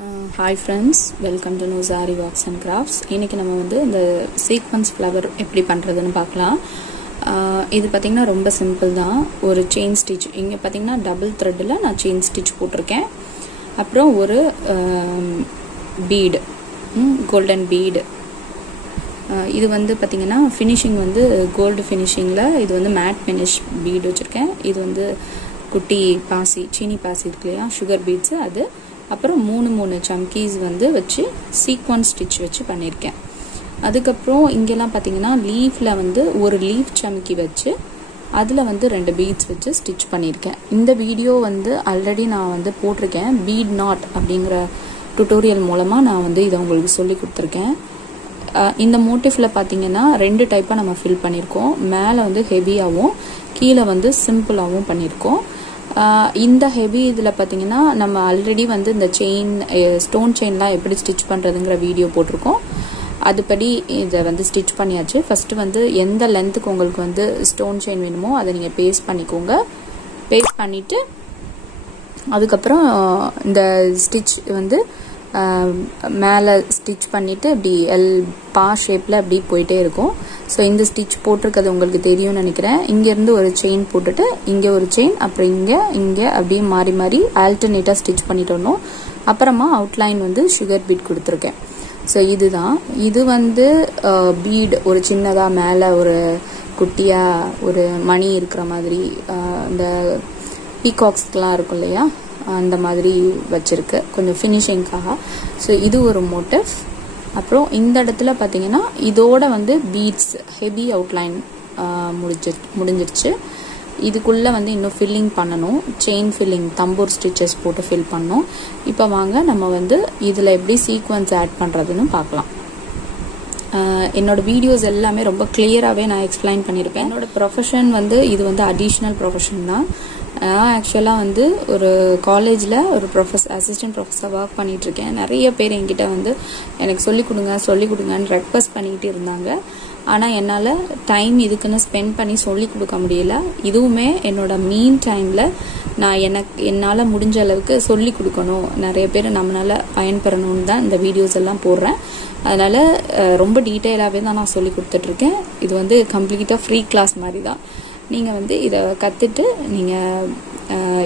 Hi friends, welcome to Noor's Aari Works and Crafts. இன்னைக்கு நம்ம வந்து இந்த சீக்வென்ஸ் ஃப்ளவர் எப்படி பண்றதுன்னு பார்க்கலாம். இது பாத்தீங்கன்னா ரொம்ப சிம்பிள் தான். ஒரு செயின் ஸ்டிட்ச். இங்க பாத்தீங்கன்னா டபுள் த்ரெட்ல நான் செயின் ஸ்டிட்ச் போட்டுருக்கேன். அப்புறம் ஒரு பீட், கோல்டன் பீட். இது வந்து பாத்தீங்கன்னா ஃபினிஷிங் வந்து கோல்டு ஃபினிஷிங்ல இது வந்து மேட் ஃபினிஷ் பீட் வச்சிருக்கேன். இது வந்து குட்டி பாசி, சீனி பாசி இருக்கு இல்லையா, சுகர் பீட்ஸ் அது. அப்புறம் மூணு சம்கீஸ் வந்து வச்சு சீக்வென்ஸ் ஸ்டிச் வச்சு பண்ணியிருக்கேன். அதுக்கப்புறம் இங்கெல்லாம் பார்த்தீங்கன்னா லீஃப்ல வந்து ஒரு லீஃப் சம்கி வச்சு அதில் வந்து 2 பீட்ஸ் வச்சு ஸ்டிச் பண்ணியிருக்கேன். இந்த வீடியோ வந்து ஆல்ரெடி நான் வந்து போட்டிருக்கேன். பீட் நாட் அப்படிங்கிற டுட்டோரியல் மூலமாக நான் வந்து இதை உங்களுக்கு சொல்லி கொடுத்துருக்கேன். இந்த மோட்டிஃபில் பார்த்தீங்கன்னா 2 டைப்பாக நம்ம ஃபில் பண்ணியிருக்கோம். மேலே வந்து ஹெவியாகவும் கீழே வந்து சிம்பிளாகவும் பண்ணியிருக்கோம். இந்த ஹெவி இதில் பார்த்தீங்கன்னா நம்ம ஆல்ரெடி வந்து இந்த செயின், ஸ்டோன் செயின்லாம் எப்படி ஸ்டிச் பண்ணுறதுங்கிற வீடியோ போட்டிருக்கோம். அதுபடி இதை வந்து ஸ்டிச் பண்ணியாச்சு. ஃபஸ்ட்டு வந்து எந்த லென்த்துக்கு உங்களுக்கு வந்து ஸ்டோன் செயின் வேணுமோ அதை நீங்கள் பேஸ்ட் பண்ணிக்கோங்க. பேஸ்ட் பண்ணிவிட்டு அதுக்கப்புறம் இந்த ஸ்டிச் வந்து மேலே ஸ்டிச் பண்ணிவிட்டு இப்படி பா ஷேப்பில் அப்படி போயிட்டே இருக்கும். ஸோ இந்த ஸ்டிச் போட்டிருக்கிறது உங்களுக்கு தெரியும்னு நினைக்கிறேன். இங்கேருந்து ஒரு செயின் போட்டுட்டு இங்கே ஒரு செயின், அப்புறம் இங்கே அப்படியே மாறி மாறி ஆல்டர்னேட்டாக ஸ்டிச் பண்ணிட்டு வரணும். அப்புறமா அவுட்லைன் வந்து சுகர் பீட் கொடுத்துருக்கேன். ஸோ இதுதான். இது வந்து பீட் ஒரு சின்னதாக மேலே ஒரு குட்டியாக ஒரு மணி இருக்கிற மாதிரி, இந்த பீகாக்ஸ்க்கெலாம் இருக்கும் இல்லையா, அந்த மாதிரி வச்சிருக்கு கொஞ்சம் ஃபினிஷிங்காக. ஸோ இது ஒரு மோட்டிவ். அப்புறம் இந்த இடத்துல பார்த்தீங்கன்னா இதோட வந்து பீட்ஸ் ஹெவி அவுட்லைன் முடிஞ்சிருச்சு. இதுக்குள்ளே வந்து இன்னும் ஃபில்லிங் பண்ணணும். செயின் ஃபில்லிங், தம்பூர் ஸ்டிச்சஸ் போட்டு ஃபில் பண்ணணும். இப்போ வாங்க நம்ம வந்து இதில் எப்படி சீக்வென்ஸ் ஆட் பண்ணுறதுன்னு பார்க்கலாம். என்னோட வீடியோஸ் எல்லாமே ரொம்ப கிளியராகவே நான் எக்ஸ்பிளைன் பண்ணியிருப்பேன். என்னோட ப்ரொஃபஷன் வந்து இது வந்து அடிஷ்னல் ப்ரொஃபஷன் தான். நான் ஆக்சுவலாக வந்து ஒரு காலேஜில் ஒரு அசிஸ்டன்ட் ப்ரொஃபஸர் ஒர்க் பண்ணிகிட்ருக்கேன். நிறைய பேர் என்கிட்ட வந்து எனக்கு சொல்லிக் கொடுங்கன்னு ரெக்வஸ்ட் பண்ணிக்கிட்டு இருந்தாங்க. ஆனால் என்னால் டைம் இதுக்குன்னு ஸ்பெண்ட் பண்ணி சொல்லிக் கொடுக்க முடியல. இதுவுமே என்னோட மீன் டைமில் நான் என்னால் முடிஞ்ச அளவுக்கு சொல்லிக் கொடுக்கணும், நிறைய பேர் நம்மளால் பயன்பெறணும்னு தான் இந்த வீடியோஸ் எல்லாம் போடுறேன். அதனால் ரொம்ப டீட்டெயிலாகவே தான் நான் சொல்லி கொடுத்துட்ருக்கேன். இது வந்து கம்ப்ளீட்டாக ஃப்ரீ கிளாஸ் மாதிரி தான். நீங்கள் வந்து இதை கற்றுட்டு நீங்கள்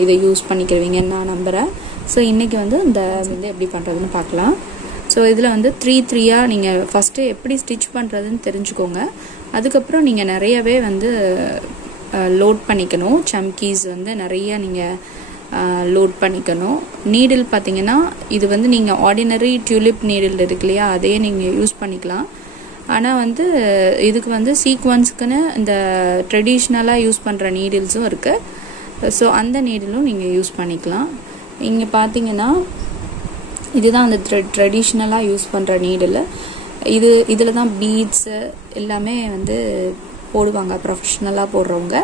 இதை யூஸ் பண்ணிக்கிறவீங்கன்னு நான் நம்புகிறேன். ஸோ இன்றைக்கி வந்து இந்த வந்து எப்படி பண்ணுறதுன்னு பார்க்கலாம். ஸோ இதில் வந்து 3-3 நீங்கள் ஃபஸ்ட்டு எப்படி ஸ்டிச் பண்ணுறதுன்னு தெரிஞ்சுக்கோங்க. அதுக்கப்புறம் நீங்கள் நிறையவே வந்து லோட் பண்ணிக்கணும். சம்கீஸ் வந்து நிறைய நீங்கள் லோட் பண்ணிக்கணும். நீடில் பார்த்தீங்கன்னா இது வந்து நீங்கள் ஆர்டினரி டியூலிப் நீடில் இருக்கு இல்லையா, அதையே நீங்கள் யூஸ் பண்ணிக்கலாம். ஆனால் வந்து இதுக்கு வந்து சீக்வன்ஸுக்குன்னு இந்த ட்ரெடிஷ்னலாக யூஸ் பண்ணுற நீடில்ஸும் இருக்குது. ஸோ அந்த நீடிலும் நீங்கள் யூஸ் பண்ணிக்கலாம். இங்கே பார்த்தீங்கன்னா இதுதான் அந்த ட்ரெடிஷ்னலாக யூஸ் பண்ணுற நீடில். இதில் தான் பீட்ஸு எல்லாமே வந்து போடுவாங்க ப்ரொஃபஷ்னலாக போடுறவங்க.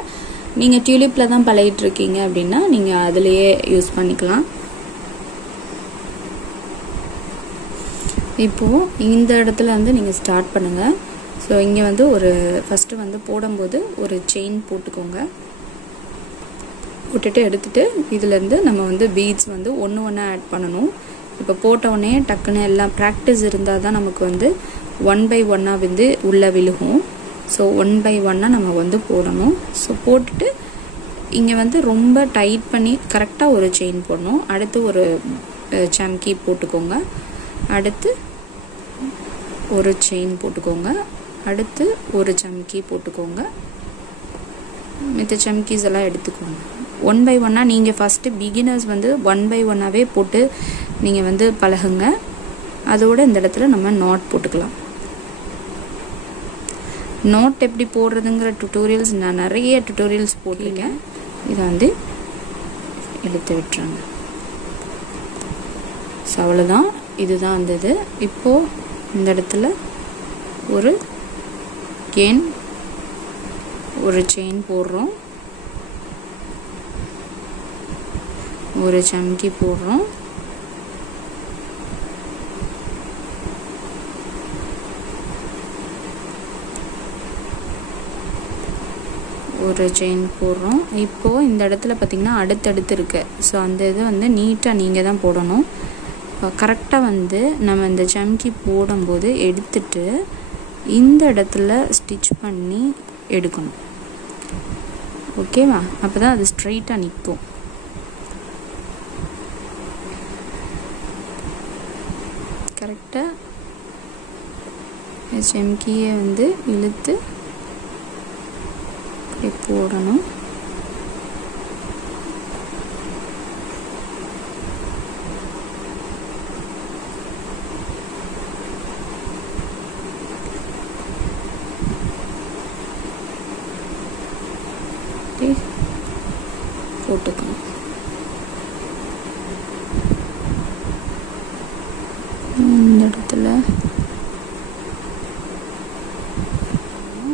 நீங்கள் டியூலிப்பில் தான் பழகிட்டுருக்கீங்க அப்படின்னா நீங்கள் அதிலேயே யூஸ் பண்ணிக்கலாம். இப்போது இந்த இடத்துல வந்து நீங்கள் ஸ்டார்ட் பண்ணுங்கள். ஸோ இங்கே வந்து ஒரு ஃபஸ்ட்டு வந்து போடும்போது ஒரு செயின் போட்டுக்கோங்க. போட்டுட்டு எடுத்துகிட்டு இதுலேருந்து நம்ம வந்து பீட்ஸ் வந்து ஒன்று ஆட் பண்ணணும். இப்போ போட்டவுடனே டக்குன்னு எல்லாம் ப்ராக்டிஸ் இருந்தால் தான் நமக்கு வந்து 1 by 1 வந்து உள்ளே விழுகும். ஸோ 1 by 1 நம்ம வந்து போடணும். ஸோ போட்டுட்டு இங்கே வந்து ரொம்ப டைட் பண்ணி கரெக்டாக ஒரு செயின் போடணும். அடுத்து ஒரு சம்கி போட்டுக்கோங்க. அடுத்து ஒரு செயின் போட்டுக்கோங்க. அடுத்து ஒரு சம்கி போட்டுக்கோங்க. மித்த சம்கீஸ் எல்லாம் எடுத்துக்கோங்க. 1 by 1 நீங்கள் ஃபஸ்ட்டு பிகினர்ஸ் வந்து 1 by 1 போட்டு நீங்கள் வந்து பழகுங்க. அதோட இந்த இடத்துல நம்ம நாட் போட்டுக்கலாம். நாட் எப்படி போடுறதுங்கிற டுட்டோரியல்ஸ் நான் நிறைய டுட்டோரியல்ஸ் போட்டிருக்கேன். இதை வந்து எடுத்து விட்டுருங்க. ஸோ அவ்வளோதான். இதுதான் அந்த இது. இப்போது இந்த இடத்துல ஒரு செயின் போடுறோம், ஒரு சம்கி போடுறோம், ஒரு செயின் போடுறோம். இப்போது இந்த இடத்துல பார்த்திங்கன்னா அடுத்தடுத்து இருக்குது. ஸோ அந்த இது வந்து நீட்டாக நீங்கள் தான் போடணும். கரெக்டாக வந்து நம்ம இந்த சம்கி போடும்போது எடுத்துட்டு இந்த இடத்துல ஸ்டிச் பண்ணி எடுக்கணும். ஓகேவா? அப்போ தான் அது ஸ்ட்ரைட்டாக நிற்கும். கரெக்டாக சம்கியை வந்து இழுத்து இப்படி போடணும். போட்டுக்கணும். இந்த இடத்துல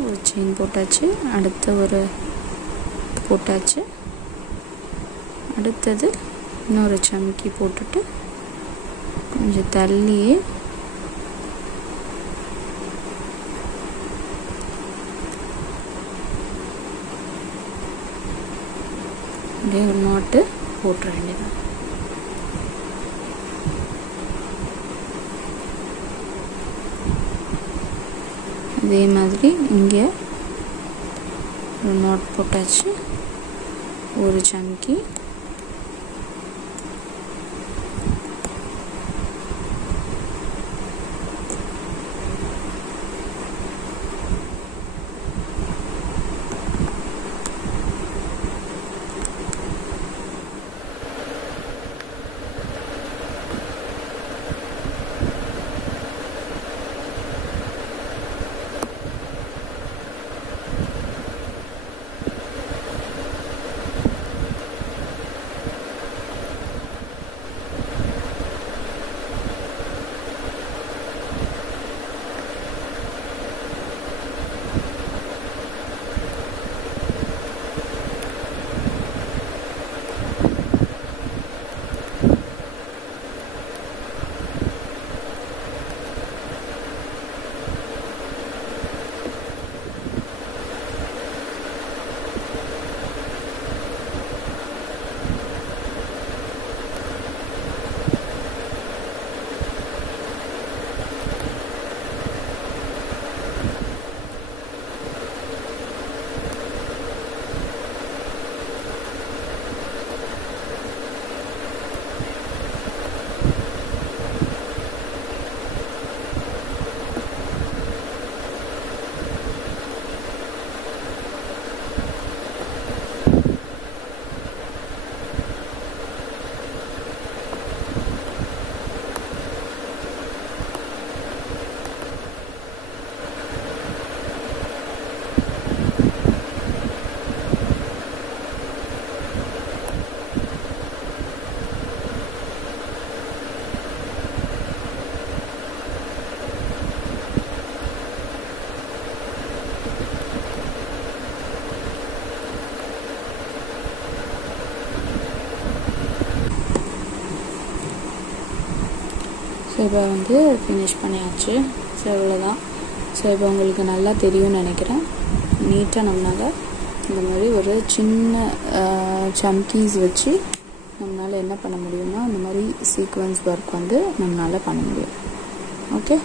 ஒரு செயின் போட்டாச்சு, அடுத்த ஒரு போட்டாச்சு, அடுத்தது இன்னொரு சம்கி போட்டுட்டு கொஞ்சம் தள்ளியே அப்படியே ஒரு நாட்டு போட்டுற வேண்டியது. இதே மாதிரி இங்கே ஒரு நாட் போட்டாச்சு, ஒரு சம்கி, ஸோ இப்போ வந்து ஃபினிஷ் பண்ணியாச்சு. ஸோ இவ்வளோதான். ஸோ இப்போ உங்களுக்கு நல்லா தெரியும்னு நினைக்கிறேன். நீட்டாக நம்மளால் இந்த மாதிரி ஒரு சின்ன சம்கீஸ் வச்சு நம்மளால் என்ன பண்ண முடியும்னா இந்த மாதிரி சீக்வன்ஸ் ஒர்க் வந்து நம்மளால் பண்ண முடியும். ஓகே.